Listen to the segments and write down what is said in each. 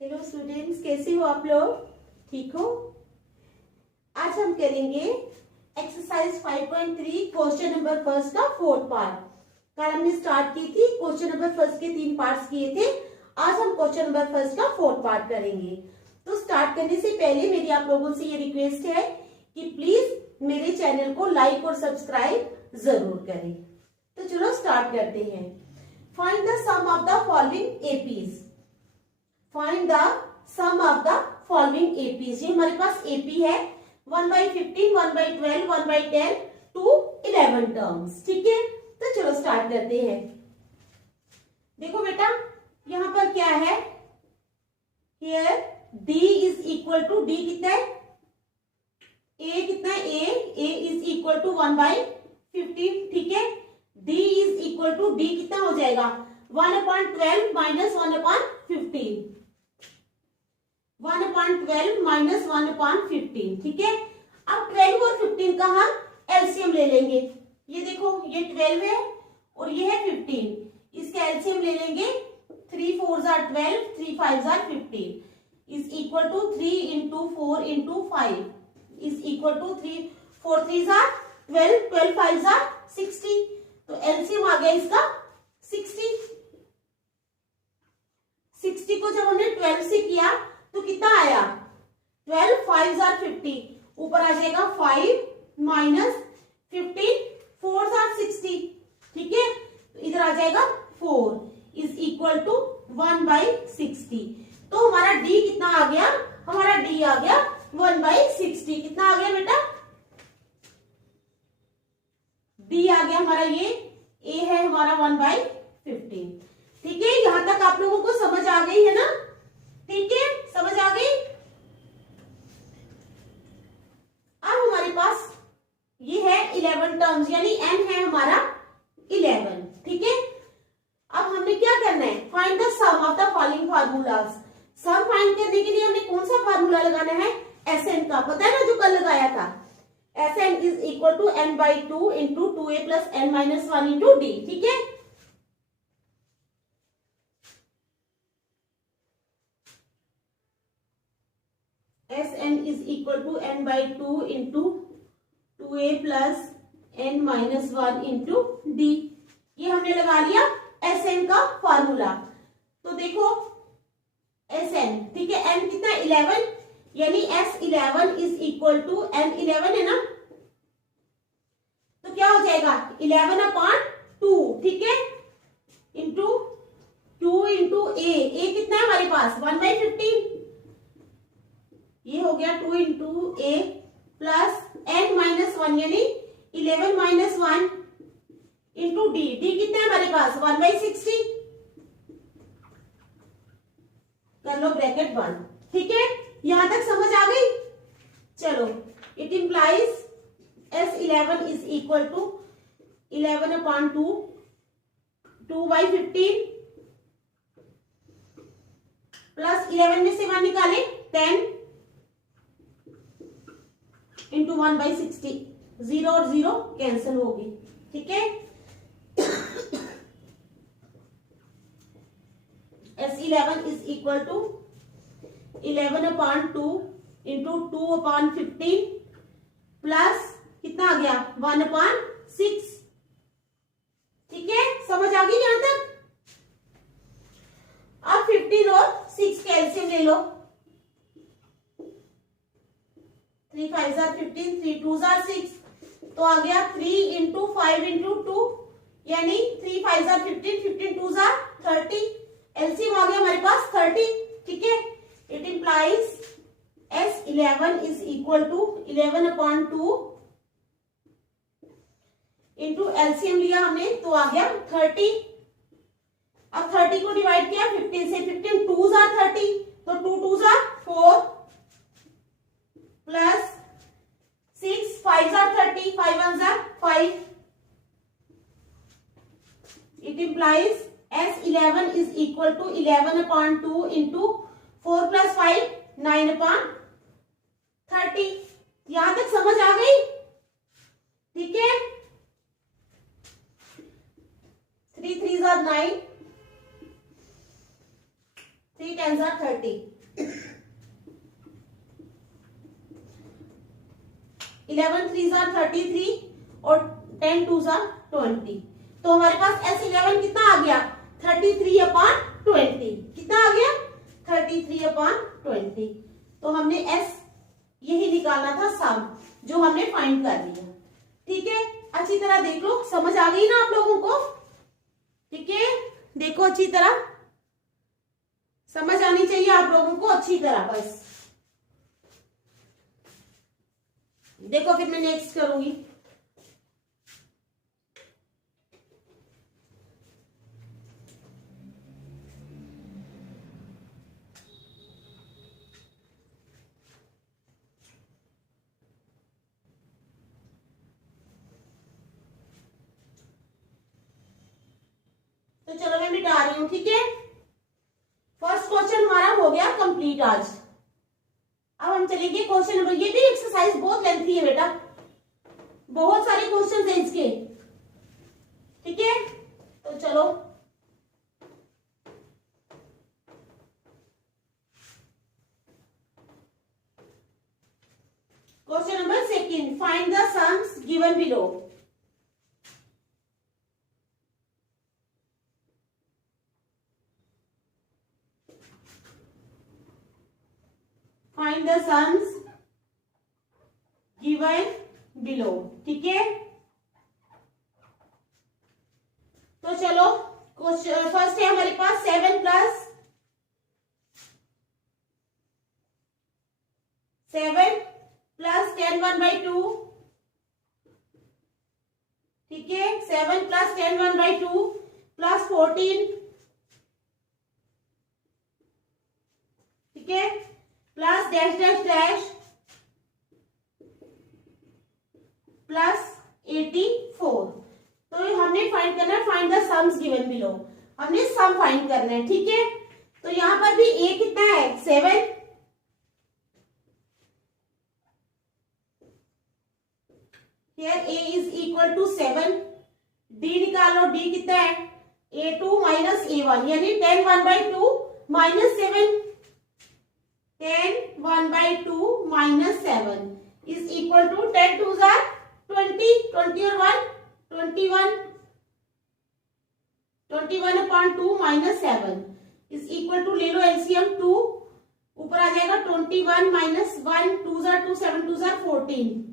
Hello students, कैसे हो आप लोग? ठीक हो? आज हम करेंगे एक्सरसाइज 5.3 क्वेश्चन नंबर फर्स्ट का फोर्थ पार्ट। कल हमने स्टार्ट की थी, क्वेश्चन नंबर फर्स्ट के 3 पार्ट्स किए थे। आज हम क्वेश्चन नंबर फर्स्ट का फोर्थ पार्ट करेंगे। तो स्टार्ट करने से पहले मेरी आप लोगों से ये रिक्वेस्ट है कि प्लीज मेरे चैनल को लाइक और सब्सक्राइब जरूर करें। तो चलो स्टार्ट करते हैं। Find the sum of the following APs. Find the sum of the following APs. ये हमारे पास एपी है 1/15, 1/12, 1/10 to 11 टर्म्स। ठीक है, तो चलो स्टार्ट करते हैं। देखो बेटा, यहां पर क्या है, here d is equal to d कितना है, a कितना है, a इज इक्वल टू 1/15। ठीक है, d is equal to d कितना हो जाएगा 1/12 माइनस 1/15, 1/12 माइनस 1/15। ठीक है, अब 12 और 15 का हम एलसीएम ले लेंगे। ये देखो, ये 12 है और ये है 15, इसका एलसीएम ले लेंगे। 3 4 जार 12, 3 5 जार 15 is equal to 3 into 4 into 5 is equal to 3 4 3 जार 12, 12 5 जार 60। तो एलसीएम आ गया इसका 60। 60 को जब हमने 12 से किया तो कितना आया, 12 5 जार 50, ऊपर आ जाएगा 5 माइनस 15 4 जार 60। ठीक है, तो इधर आ जाएगा 4 इज इक्वल टू 1/60। तो हमारा d कितना आ गया, हमारा d आ गया 1/60। कितना आ गया बेटा, d आ गया हमारा, ये a है हमारा 1/15। ठीक है, यहां तक आप लोगों को समझ आ गई है ना? ठीक है, समझ आ गई। अब हमारे पास ये है 11 टर्म्स, यानी n है हमारा 11। ठीक है, अब हमने क्या करना है, find the sum of the following formulas. Sum find करने के लिए हमने कौन सा फार्मूला लगाना है, Sn का, पता है ना, जो कल लगाया था। Sn is equal to n/2 into 2a plus n minus 1 into d। ठीक है, Sn is equal to n/2 into 2a plus n minus 1 into d। ये हमने लगा लिया Sn का फार्मूला। तो देखो Sn, ठीक है, n कितना 11, यानी S11 is equal to n11 है ना, तो क्या हो जाएगा 11/2। ठीक है, इंटू 2 इंटू a कितना है हमारे पास 1/15, ये हो गया 2 into a plus n minus 1 यानी 11 माइनस 1 इंटू d कितना है हमारे पास 1/60। कर लो ब्रैकेट बंद। ठीक है, यहां तक समझ आ गई। चलो, it implies S11 is equal to 11/2, 2/15 plus 11 में से 1 निकाले 10 इंटू 1/60, 0 और 0 कैंसिल होगी। ठीक है, S11 is equal to 11/2 into 2/15 plus कितना आ गया 1/6। ठीक है, समझ आ गई यहां तक। अब 15 और 6 का एलसीएम ले लो। 3 5 जार 15, 3 2 जार 6, तो आ गया 3 इंटू 5 इंटू 2, यानी 3 5 जार 15, 15 2 जार 30। एलसीएम आ गया हमारे पास 30। ठीक है, it implies S11 is equal to 11/2 into LCM लिया हमने, तो आ गया 30। अब 30 को डिवाइड किया 15 से, 15 2 जार 30, तो 2 2 जार 4 प्लस 6 5 जार 30, 5 1 जार 5। It implies S11 is equal to 11/2 into 4 plus 5 9/30। यहां तक समझ आ गई? ठीक है, 3 3 jar 9, 3 10s are 30, 11 3s are 33 और 10 2s are 20। तो हमारे पास S11 कितना आ गया 33/20। कितना आ गया 33/20। तो हमने S यही निकालना था सम, जो हमने फाइंड कर लिया। ठीक है, अच्छी तरह देख लो, समझ आ गई ना आप लोगों को। ठीक है, देखो अच्छी तरह समझ आनी चाहिए आप लोगों को अच्छी तरह। बस देखो, फिर मैं नेक्स्ट करूंगी। तो चलो मैं मिटा रही हूं। ठीक है, फर्स्ट क्वेश्चन हमारा हो गया कंप्लीट आज। अब हम चलेंगे क्वेश्चन नंबर, ये भी एक्सरसाइज बहुत लेंथी है बेटा, बहुत सारे क्वेश्चन है इसके। ठीक है, तो चलो question number second, find the sums given below. Find the sums given below. ठीक है, तो चलो क्वेश्चन फर्स्ट है हमारे पास 7 + 10 1/2। ठीक है, 7 + 10 1/2 + 14। ठीक है, plus dash dash dash plus 84। तो हमने फाइंड करना है, find the sums given below. हमने सम फाइंड करना है। ठीक है, तो यहां पर भी ए कितना है 7, here a is equal to 7। d निकालो, d कितना है a2 माइनस a1, यानी 10 1/2 minus 7, 10 1/2 minus 7 is equal to 10 2s are 20, 20 और 1 21, 21/2 माइनस 7 इज इक्वल टू, ले लो एलसीएम 2, ऊपर आ जाएगा 21 minus 1, 2s are 2, 7 2s are 14।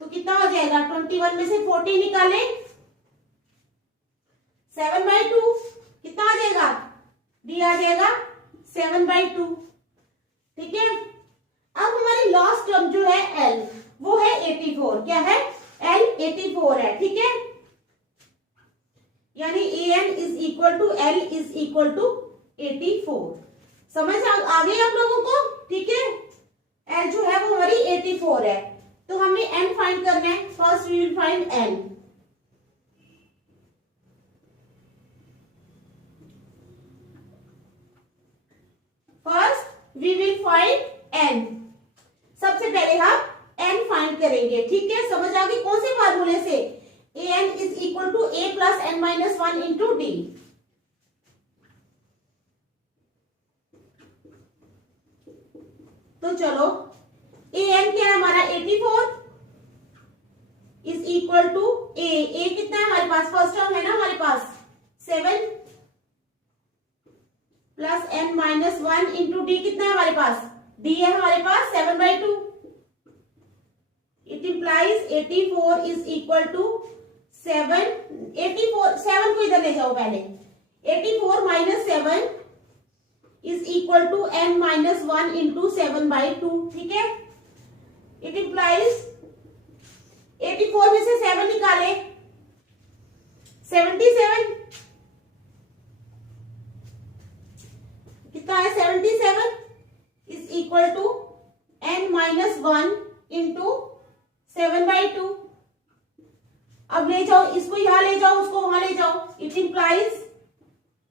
तो कितना हो जाएगा 21 में से 14 निकाले 7/2 कितना आ जाएगा, डी आ जाएगा 7/2। ठीक है, अब हमारी लास्ट टर्म जो है एल, वो है 84। क्या है एल 84 है। ठीक है, यानी A N is equal to L is equal to 84। समझ आ गई आप लोगों को। ठीक है, एल जो है वो हमारी 84 है। तो हमें एन फाइंड करना है। First we will find n. First we will find n. सबसे पहले हम एन फाइंड करेंगे। ठीक है, समझ आ गई कौन से फार्मूले से, A N is equal to A plus N minus 1 into D. तो चलो ए एन क्या है हमारा 84 इज इक्वल टू ए कितना है हमारे पास, फर्स्ट टर्म है ना हमारे पास 7 plus N minus 1 into d कितना है हमारे पास, डी है हमारे पास 7/2। It implies 84 is equal to 7 को इधर ले जाओ पहले, 84 minus 7 is equal to n minus 1 into 7/2। ठीक है, इट इंप्लाइज 84 में से 7 निकाले 77 कितना है 77 is equal to n minus 1 into 7/2। अब ले जाओ इसको, यहां ले जाओ, उसको वहां ले जाओ। It implies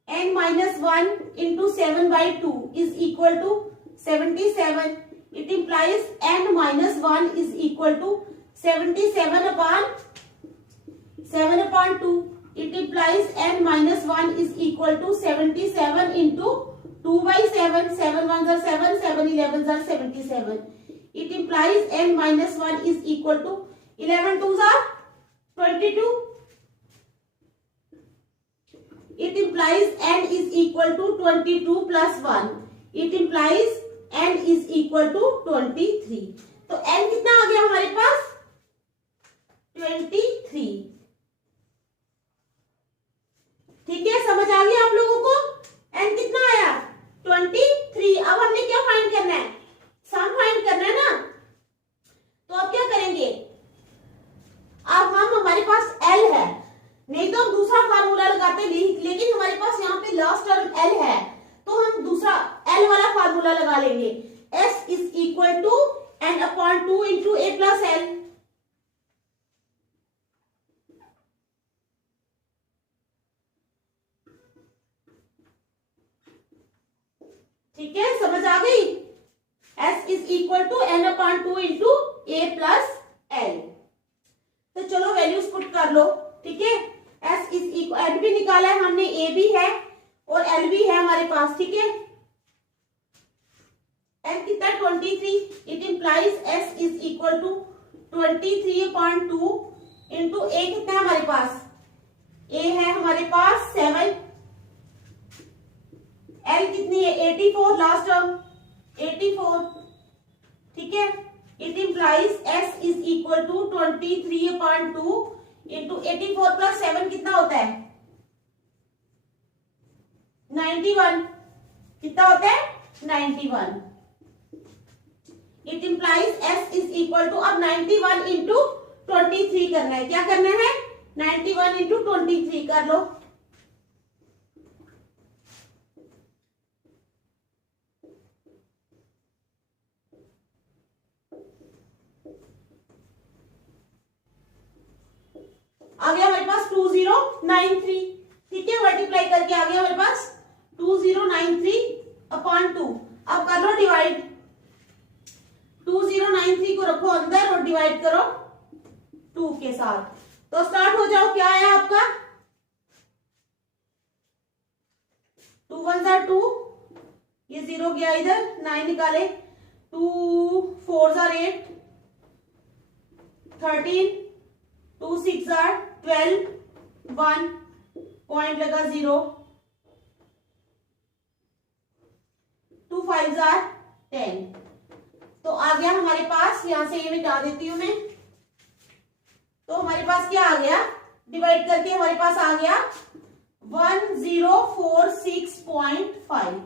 n minus 1 into 7/2 is equal to 77। It implies n minus 1 is equal to 77/7/2। It implies n minus 1 is equal to 77 into 2 2/7, 7 1s are 7, 7 11s are 77. It implies n minus 1 is equal to 11 2s are 22. It implies n is equal to 22 plus 1. It implies n is equal to 23. तो n कितना आ गया हमारे पास 23. ठीक है, समझ आ गया आप लोगों को? n कितना आया 23. अब हमने क्या फाइंड करना है, सम फाइंड करना है ना. तो अब क्या करेंगे, अब हम हमारे पास l है, नहीं तो हम दूसरा फार्मूला लगाते, लेकिन हमारे पास यहाँ पे लास्ट टर्म l है, तो हम दूसरा l वाला फार्मूला लगा लेंगे. s is equal to n upon 2 into a plus l. ठीक है, समझ आ गई? s is equal to n upon 2 into a plus l. तो चलो वैल्यूज पुट कर लो. ठीक है, s इज इक्वल, n भी निकाला है हमने, a भी है और l भी है हमारे पास. ठीक है, n कितना 23. It implies s is equal to 23/2 into a कितना है हमारे पास, a है हमारे पास 7, l कितनी है 84, लास्ट टर्म 84. ठीक है, it implies s is equal to 23/2 into 84 plus 7 कितना होता है 91. कितना होता है 91. It implies s is equal to, अब 91 इंटू 23 करना है. क्या करना है 91 इंटू 23 कर लो. आ गया हमारे पास 2093. ठीक है, मल्टीप्लाई करके आ गया हमारे पास 2093/2. अब कर लो डिवाइड. 2093 को रखो अंदर और डिवाइड करो 2 के साथ. तो स्टार्ट हो जाओ. क्या आया आपका 2 1s are 2, ये 0 गया इधर, 9 निकाले, 2 4s are 8, 13, 2 6s are 12, 1 point लगा 0, 2 5s are 10. तो आ गया हमारे पास, यहां से ये मिटा देती हूं मैं. तो हमारे पास क्या आ गया, डिवाइड करके हमारे पास आ गया 1046.5.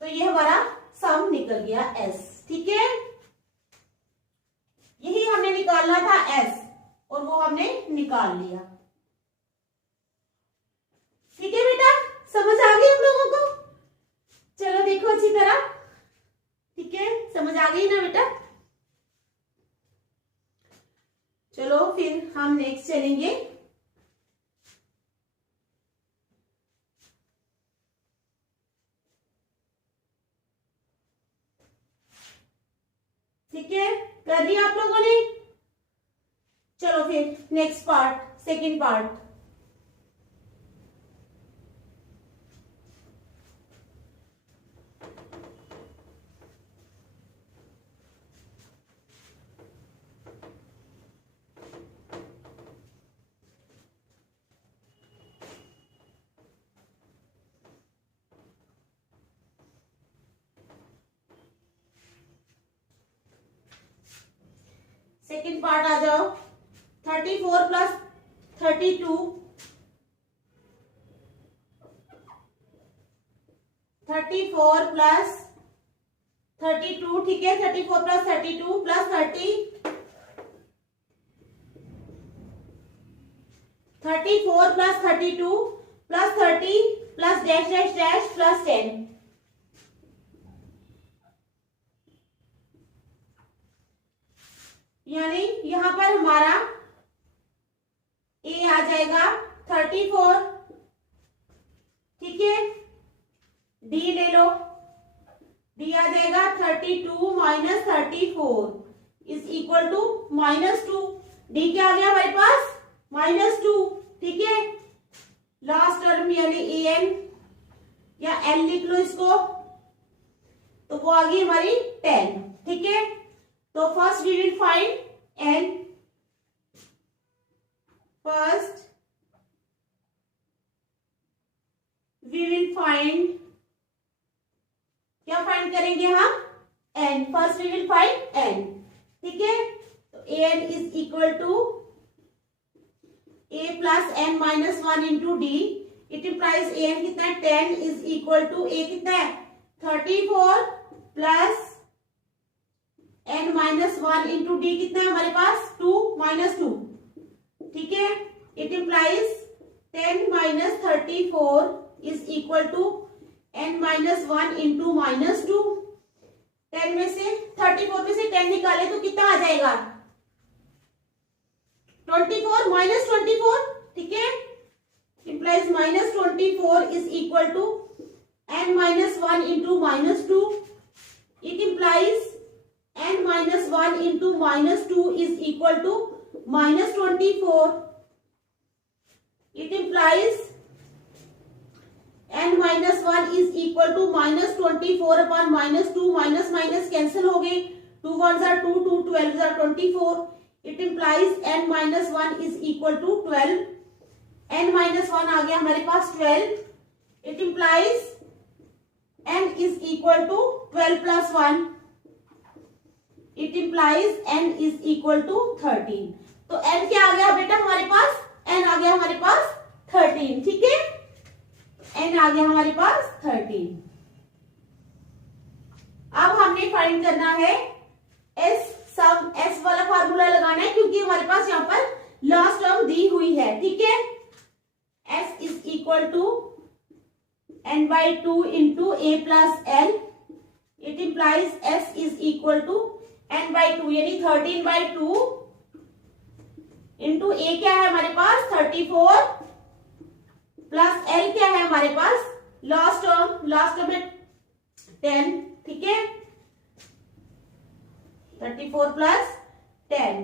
तो ये हमारा सम निकल गया s. ठीक है, यही हमने निकालना था s और वो हमने निकाल लिया. ठीक है बेटा, समझ आ गई हम लोगों को? चलो देखो अच्छी तरह. ठीक है, समझ आ गई ना बेटा? चलो फिर हम नेक्स्ट चलेंगे. ठीक है, कर लिया आप लोगों ने? चलो फिर next part, second part. Second part आ जाओ. 34 प्लस 32, 34 प्लस 32. ठीक है, 34 plus 32 plus 30, 34 plus 32 plus 30 plus dash dash dash plus 10. यानी यहां पर हमारा ए आ जाएगा 34. ठीक है, डी ले लो, डी आ जाएगा 32 minus 34 is equal to -2. D क्या आ गया हमारे पास -2. ठीक है, लास्ट टर्म यानी ए एन या एल लिख लो इसको. तो वो आ गई हमारी 10। ठीक है, तो first we will find n, first we will find, क्या फाइंड करेंगे हम, n। First we will find n। ठीक है, तो an is equal to a plus n minus 1 into d. It implies an कितना है, 10 इज इक्वल टू a कितना है 34 plus n minus 1 into d कितना है हमारे पास 2 माइनस 2। ठीक है, it implies 10 minus 34 is equal to n minus 1 into minus 2। 10 में से 34 में से 10 निकाले तो कितना आ जाएगा 24 माइनस 24। ठीक है, implies minus 24 is equal to n minus 1 into minus 2। It implies n minus 1 into minus 2 is equal to minus 24। It implies n minus 1 is equal to minus 24 upon minus 2। Minus minus cancel हो गए, 2 1 जार 2, 2 12 जार 24। It implies n minus 1 is equal to 12। n minus 1 आ गया हमारे पास 12। It implies n is equal to 12 plus 1। It implies n is equal to 13। तो n क्या आ गया बेटा हमारे पास, n आ गया हमारे पास 13। ठीक है, n आ गया हमारे पास 13। अब हमने फाइंड करना है s सम, s वाला फार्मूला लगाना है क्योंकि हमारे पास यहाँ पर लास्ट टर्म दी हुई है। ठीक है, s is equal to n by 2 into a plus l। It implies s is equal to n by 2 यानी 13 बाई 2 इंटू a क्या है हमारे पास 34 प्लस l क्या है हमारे पास लास्ट टर्म है 10। ठीक है, 34 plus 10।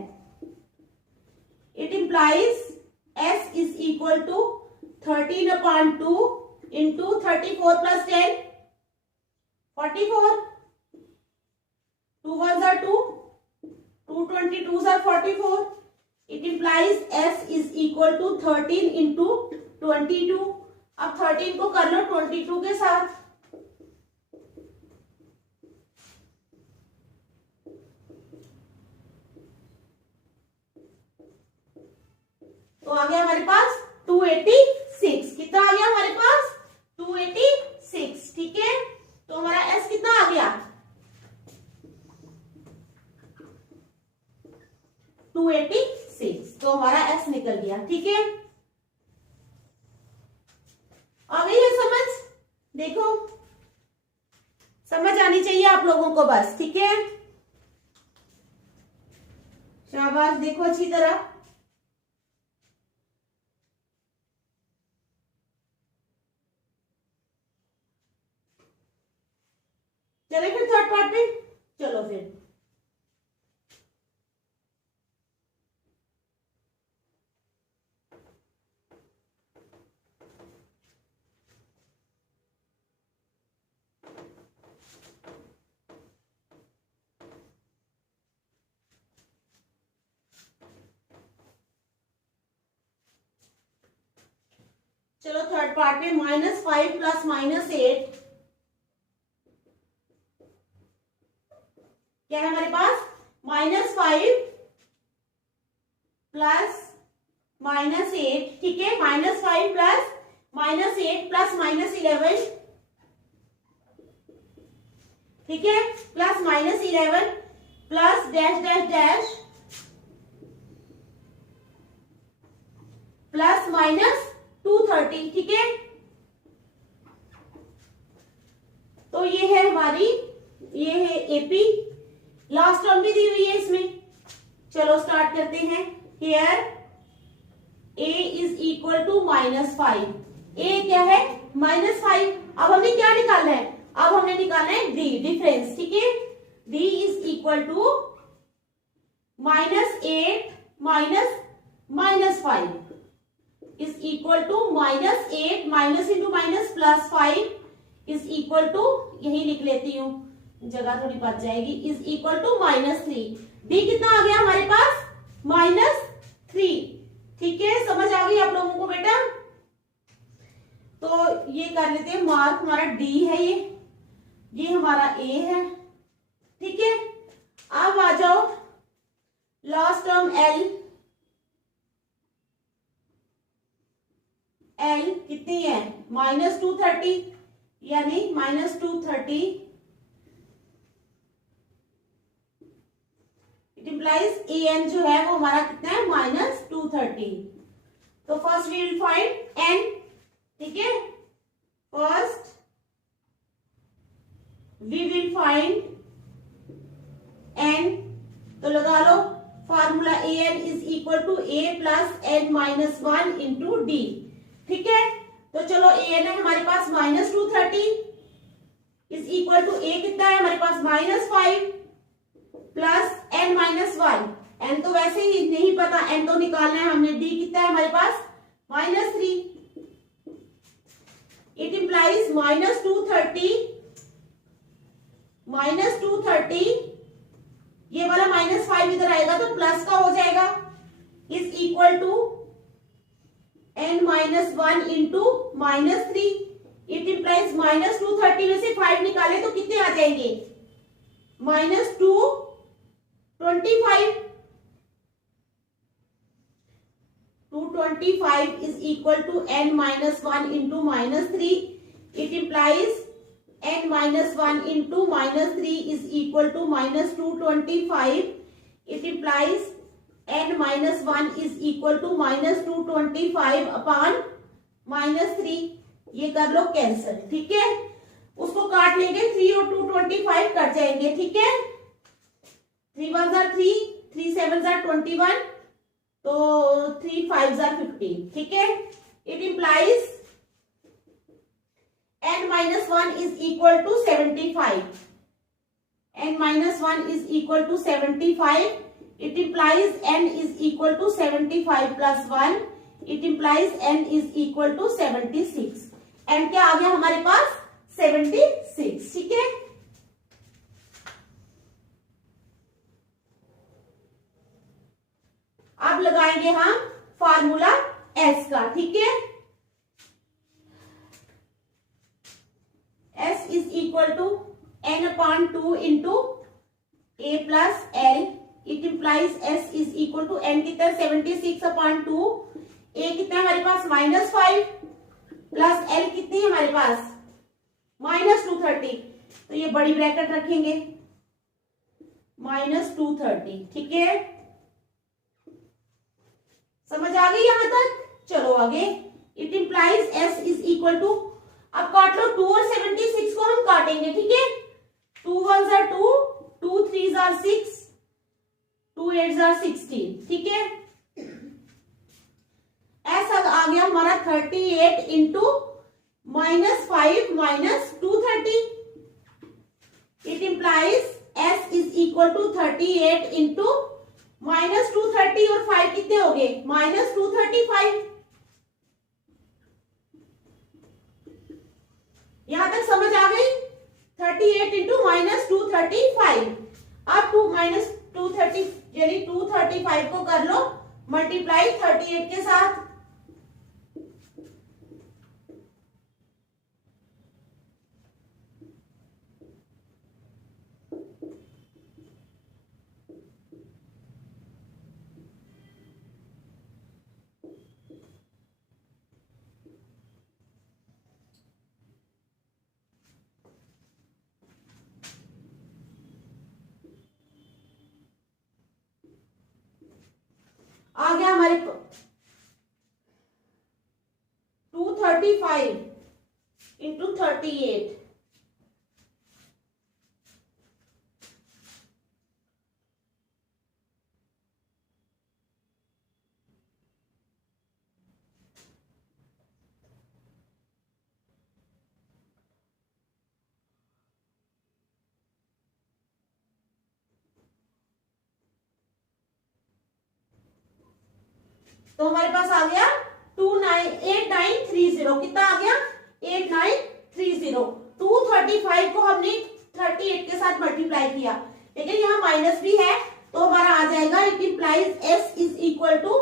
It implies s is equal to 13 upon 2 into 34 plus 10 44। 2 1 जार 2, 2 22 जार 44। It implies s is equal to 13 into 22। अब 13 को कर लो 22 के साथ, तो आ गया हमारे पास 286। कितना आ गया हमारे पास 286। ठीक है, तो हमारा s कितना आ गया 286। तो हमारा s निकल गया। ठीक है, आ गई है समझ, देखो समझ आनी चाहिए आप लोगों को बस। ठीक है, शाबाश, देखो अच्छी तरह। चले फिर थर्ड पार्ट पे, चलो फिर। चलो थर्ड पार्ट में -5 प्लस -8 क्या है हमारे पास -5 प्लस -8। ठीक है, -5 प्लस -8 प्लस -11। ठीक है, plus -11 plus dash dash dash plus -230। ठीक है, तो ये है हमारी, ये है एपी। लास्ट टर्म भी दी हुई है इसमें। चलो स्टार्ट करते हैं। Here a is equal to -5। a क्या है -5। अब हमने क्या निकालना है, अब हमने निकालना है d, डिफरेंस। ठीक है, d is equal to -8 minus -5 is equal to -8 minus into minus plus 5 is equal to, यही लिख लेती हूँ जगह थोड़ी बच जाएगी, इज इक्वल टू -3। डी कितना आ गया हमारे पास? -3। ठीक है, समझ आ गई आप लोगों को बेटा? तो ये कर लेते हैं मार्क, हमारा डी है ये हमारा ए है। ठीक है, अब आ जाओ लास्ट टर्म एल। एल कितनी है? -230, यानी -230। इट इम्प्लाइज ए एन जो है वो हमारा कितना है? -230। तो first we will find N. ठीक है, first we will find N. तो लगा लो formula A N is equal to A plus N -1 into D. ठीक है, तो चलो ए एन है हमारे पास -230 इज इक्वल टू ए कितना है हमारे पास? -5 प्लस एन -1। एन तो वैसे ही नहीं पता, एन तो निकालना है हमने। डी कितना है हमारे पास? -3। इट इम्प्लाइज -230 ये वाला -5 इधर आएगा तो प्लस का हो जाएगा, is equal to n -1 into -3। It implies -230 में से 5 निकाले तो कितने आ जाएंगे? -225। 225 is equal to n -1 into -3. It implies n -1 into -3 is equal to -225. It implies n -1 is equal to -225 upon -3. ये कर लो कैंसिल। ठीक है, उसको काट लेंगे, 3 और 225 कट जाएंगे। ठीक है, 3 1 are 3, 3 7 are 21, तो 3 5 are 15। ठीक है, it implies n -1 is equal to 75। n -1 is equal to 75। It implies n is equal to 75 plus 1। It implies n is equal to 76। n क्या आ गया हमारे पास? 76। ठीक है, अब लगाएंगे हम फार्मूला s का। ठीक है, s is equal to n upon 2 into a plus l। It implies s is equal to n कितना? 76 upon 2। a कितना हमारे पास? -5 प्लस l कितनी है हमारे पास? -230। तो ये बड़ी ब्रैकेट रखेंगे, -230। ठीक है, समझ आ गई यहां तक? चलो आगे। It implies s is equal to, अब काट लो 2 और 76 को हम काटेंगे। ठीक है, 2 1s are 2, 2 3s are 6, 2 8s are 16। ठीक है, s आ गया हमारा 38 into -5 -230। It implies s is equal to 38 into -230 और 5 कितने हो गए? -235। यहां तक समझ आ गई? 38 इंटू -235। अब 230 यानी 235 को कर लो मल्टीप्लाई 38 के साथ। आ गया हमारे 235 इंटू 38। तो हमारे पास आ गया 8930। कितना आ गया? 8930। 235 को हमने 38 के साथ मल्टीप्लाई किया, लेकिन यहाँ माइनस भी है तो हमारा आ जाएगा it implies s is equal to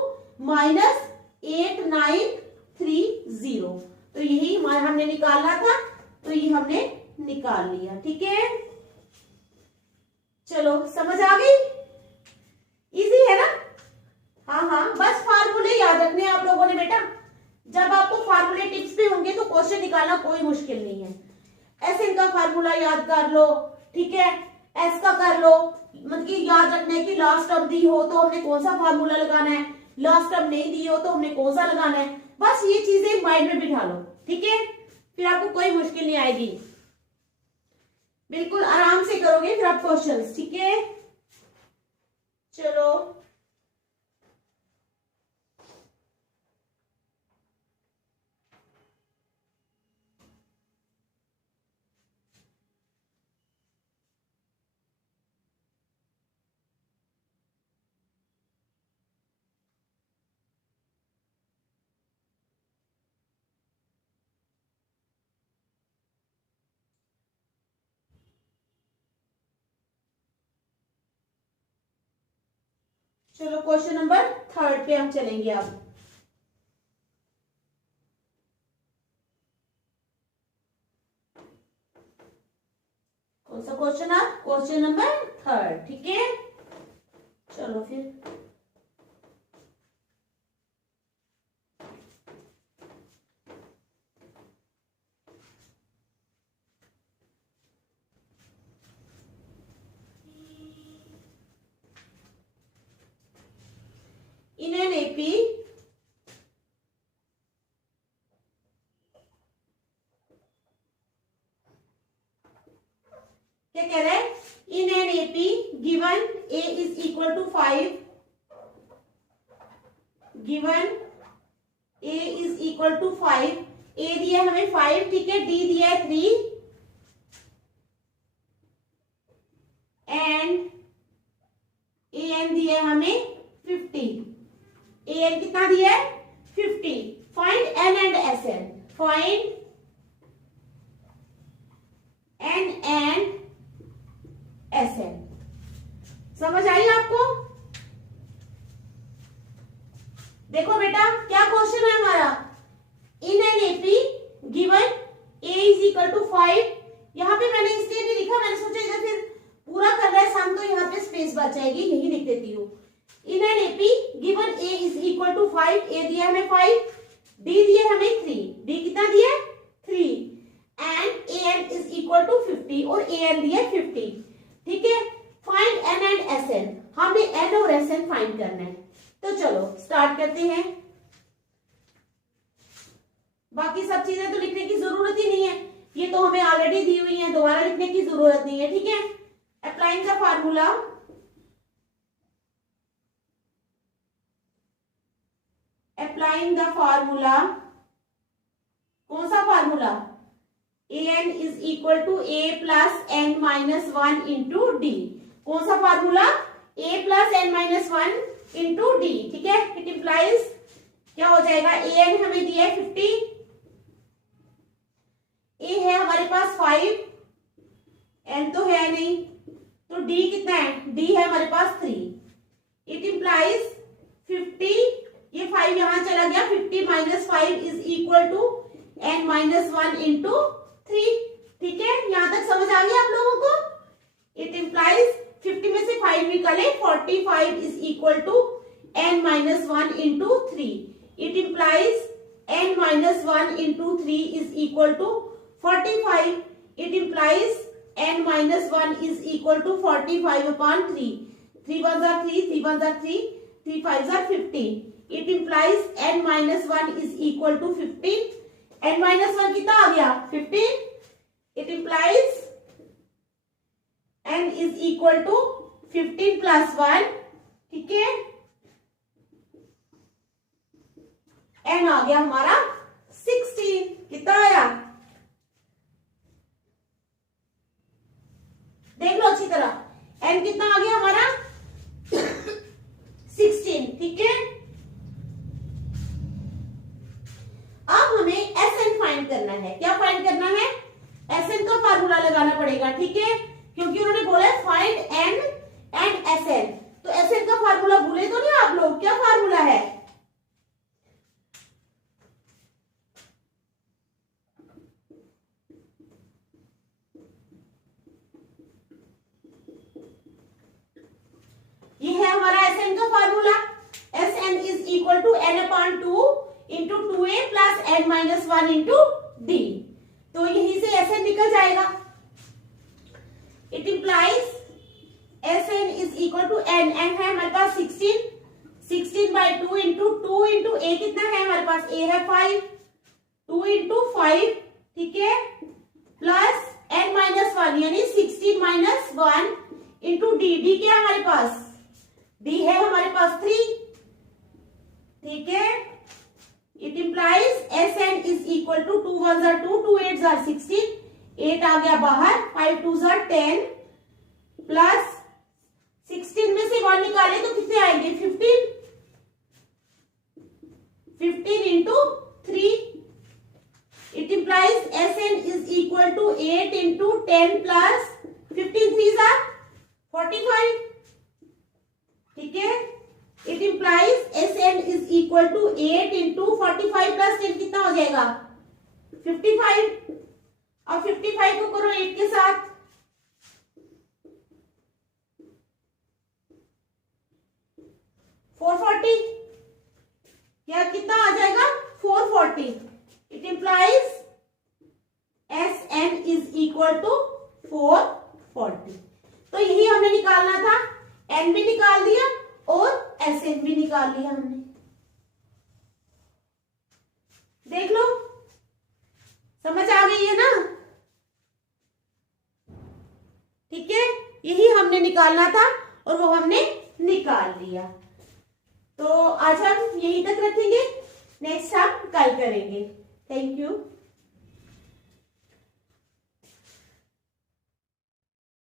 -8930। तो यही हमने निकालना था, तो ये हमने निकाल लिया। ठीक है, चलो समझ आ गई, इजी है ना। हाँ, बस फार्मूले याद रखने आप लोगों ने बेटा। जब आपको फार्मूले टिप्स पे होंगे तो क्वेश्चन निकालना कोई मुश्किल नहीं है। SN का फार्मूला याद कर लो, ठीक है, S का कर लो, मतलब कि याद रखने की लास्ट टर्म दी हो तो हमने कौन सा फार्मूला लगाना है, लास्ट टर्म नहीं दी हो तो हमने कौन सा लगाना है। बस ये चीजें माइंड में बिठा लो, ठीक है, फिर आपको कोई मुश्किल नहीं आएगी, बिल्कुल आराम से करोगे फिर आप क्वेश्चंस। ठीक है, चलो चलो क्वेश्चन नंबर 3 पे हम चलेंगे अब। कौन सा क्वेश्चन है? Question number 3। ठीक है, चलो फिर in an AP क्या कह रहा है? In an AP given A is equal to 5, given A is equal to 5, A दिया है हमें 5, ठीक है, D दिया है 3 एंड AN दिया है हमें 50। AN कितना दिया है? 50। Find N and SN। Find N and SN। समझ आई आपको? देखो बेटा क्या क्वेश्चन है हमारा, in an AP given A is equal to 5। यहाँ पे मैंने इसलिए नहीं लिखा, मैंने सोचा इधर फिर पूरा कर रहा है सम तो यहाँ पे स्पेस बच जाएगी, यही लिख देती हूँ। In an AP given A is equal to 5, A दिया हमें 5, D दिया हमें 3, D कितना दिया 3 and AN is equal to 50 और AN दिया 50। ठीक है, फाइंड N एंड SN। हमने N और SN फाइंड करना है, तो चलो स्टार्ट करते हैं। बाकी सब चीजें तो लिखने की जरूरत ही नहीं है, ये तो हमें ऑलरेडी दी हुई है, दोबारा लिखने की जरूरत नहीं है। ठीक है, applying the formula, applying the formula, कौन सा formula? AN is equal to A plus N minus 1 into D। कौन सा formula? A plus N minus 1 into D। ठीक है, इट इंप्लाइज क्या हो जाएगा? AN हमें दिया है 50, A है हमारे पास 5, N तो है नहीं, तो D कितना है? D है हमारे पास 3। इट इंप्लाइज 50, ये 5 यहां चला गया, 50 minus 5 is equal to N minus 1 into 3। ठीक है, यहां तक समझ आ गया आप लोगों को? इट इंप्लाइज 50 में से 5 निकाले, 45 is equal to N minus 1 into 3। It implies N minus 1 into 3 is equal to 45। It implies N minus 1 is equal to 45 upon 3। 3 1 जा 3, 3 1 जा 3, 3 5 जा 15। It implies N minus 1 is equal to 15। N minus 1 कितना आ गया? 15। It implies N is equal to 15 plus 1। ठीक है, N आ गया हमारा 16। कितना आया? देख लो अच्छी तरह, N कितना आ गया हमारा? 16। ठीक है, अब हमें SN फाइंड करना है। क्या फाइंड करना है? SN का फार्मूला फार्मूला लगाना पड़ेगा, ठीक है, क्योंकि उन्होंने बोला है फाइंड एन एंड एसएन। तो एसएन का फार्मूला भूले तो नहीं आप लोग, क्या फार्मूला है? ये है हमारा एसएन का formula. SN is equal to n upon 2 into 2a plus N minus 1 into D. तो यहीं से एसएन निकल जाएगा। It implies SN is equal to n, n है हमारे पास 16, 16 बाई 2 इंटू ए कितना है हमारे पास? ए है 5, 2 इंटू 5, ठीक है, प्लस एन माइनस 1 यानी 16 माइनस 1 इंटू डी। डी क्या है हमारे पास? डी है हमारे पास 3, ठीक है। It implies S N is equal to 2 1 जार 2, 2 8 जार 16, 8 आ गया बाहर, 5 2 जार 10 प्लस 16 में से 1 निकाले तो कितने आएंगे? 15, 15 into 3। It implies S N is equal to 8 into 10 plus 15 3 जार 45, ठीक है। It implies S N is equal to 8 into 45 plus 10 कितना हो जाएगा? 55। और 55 को करो 8 के साथ, या कितना आ जाएगा? 440। It implies S N is equal to 440। तो यही हमने निकालना था, एन भी निकाल दिया और एस एन भी निकाल लिया हमने। देख लो, समझ आ गई है ना? ठीक है, यही हमने निकालना था और वो हमने निकाल लिया। तो आज हम यही तक रखेंगे, नेक्स्ट हम कल करेंगे। Thank you.